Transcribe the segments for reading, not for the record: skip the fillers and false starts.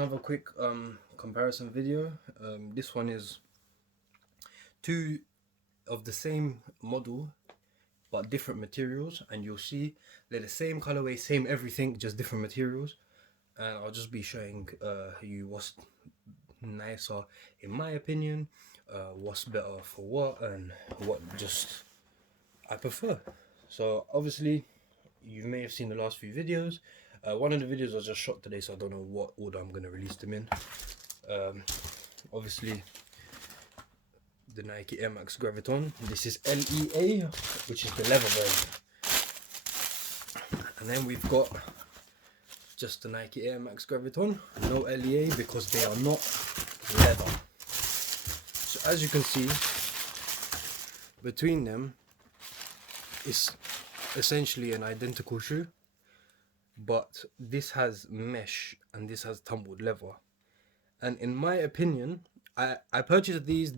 another quick comparison video. This one is two of the same model but different materials, and you'll see they're the same colorway, same everything, just different materials. And I'll just be showing you what's nicer in my opinion, what's better for what, and what just I prefer. So obviously you may have seen the last few videos. One of the videos I just shot today, so I don't know what order I'm going to release them in. Obviously the Nike Air Max Graviton. This is LEA, which is the leather version. And then we've got just the Nike Air Max Graviton, no LEA because they are not leather. So as you can see, between them is essentially an identical shoe, but this has mesh and this has tumbled leather. And in my opinion, I purchased these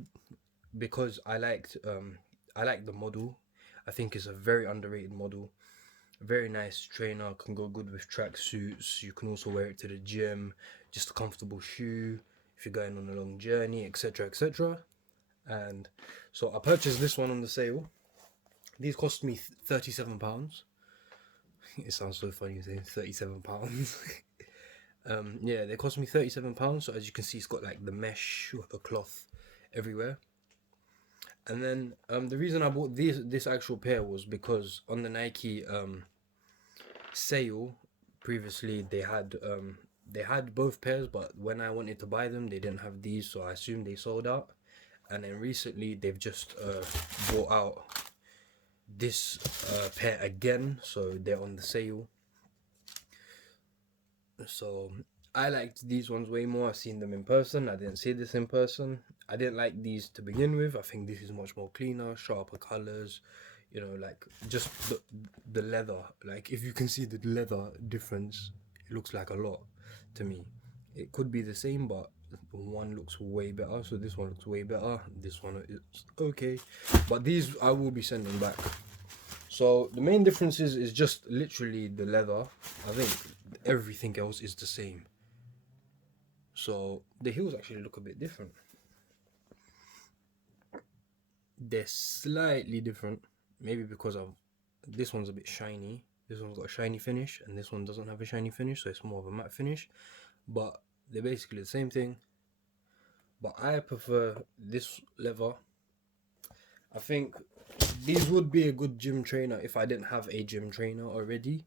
because I liked the model. I think it's a very underrated model. Very nice trainer, can go good with track suits. You can also wear it to the gym, just a comfortable shoe if you're going on a long journey, etc, etc. And so I purchased this one on the sale. These cost me £37. It sounds so funny saying £37. Yeah, they cost me £37. So as you can see, it's got like the mesh, the cloth everywhere. And then the reason I bought this actual pair was because on the Nike sale previously they had both pairs, but when I wanted to buy them they didn't have these, so I assumed they sold out. And then recently they've just brought out this pair again, so they're on the sale. So I liked these ones way more. I've seen them in person. I didn't see this in person. I didn't like these to begin with. I think this is much more cleaner, sharper colors, you know, like just the leather. Like if you can see the leather difference, it looks like a lot to me. It could be the same, but one looks way better. So this one looks way better. This one is okay, but these I will be sending back. So the main difference is just literally the leather. I think everything else is the same. So the heels actually look a bit different. They're slightly different, maybe because of this one's a bit shiny. This one's got a shiny finish, and this one doesn't have a shiny finish, so it's more of a matte finish. But they're basically the same thing. But I prefer this leather. I think these would be a good gym trainer if I didn't have a gym trainer already.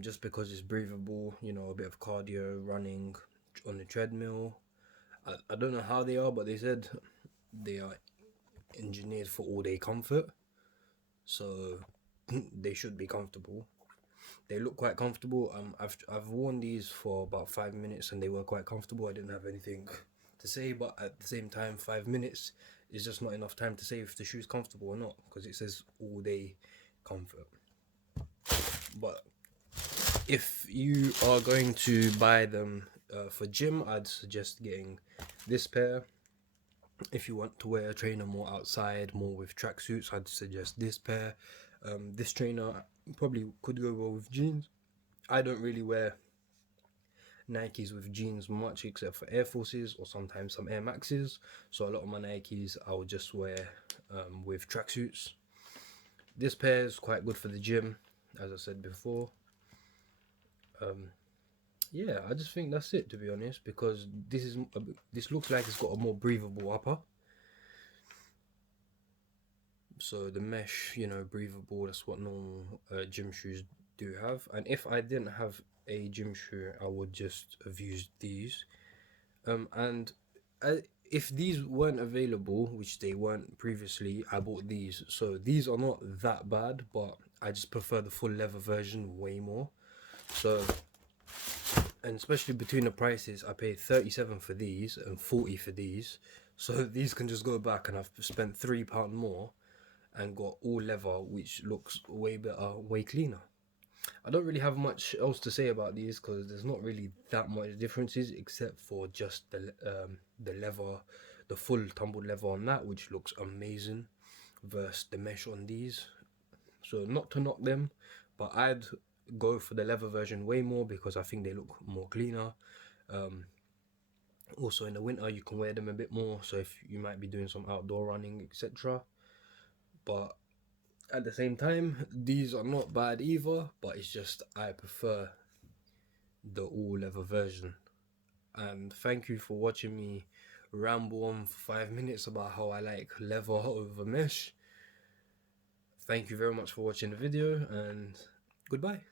Just because it's breathable, you know, a bit of cardio, running on the treadmill. I don't know how they are, but they said they are engineered for all day comfort, so they should be comfortable. They look quite comfortable. I've worn these for about 5 minutes and they were quite comfortable. I didn't have anything to say, but at the same time 5 minutes is just not enough time to say if the shoe's comfortable or not, because it says all day comfort. But if you are going to buy them for gym, I'd suggest getting this pair. If you want to wear a trainer more outside, more with tracksuits, I'd suggest this pair. This trainer probably could go well with jeans. I don't really wear Nikes with jeans much except for Air Forces or sometimes some Air Maxes. So a lot of my Nikes I would just wear with tracksuits. This pair is quite good for the gym, as I said before. Yeah, I just think that's it, to be honest, because this looks like it's got a more breathable upper. So the mesh, you know, breathable, that's what normal gym shoes do have. And if I didn't have a gym shoe, I would just have used these. If these weren't available, which they weren't previously, I bought these. So these are not that bad, but I just prefer the full leather version way more. So, and especially between the prices, I paid 37 for these and 40 for these. So these can just go back and I've spent £3 more and got all leather, which looks way better, way cleaner. I don't really have much else to say about these because there's not really that much differences except for just the leather, the full tumbled leather on that, which looks amazing, versus the mesh on these. So not to knock them, but I'd go for the leather version way more because I think they look more cleaner. Also in the winter you can wear them a bit more, so if you might be doing some outdoor running, etc. But at the same time, these are not bad either, but it's just I prefer the all leather version. And thank you for watching me ramble on for 5 minutes about how I like leather over mesh. Thank you very much for watching the video, and goodbye.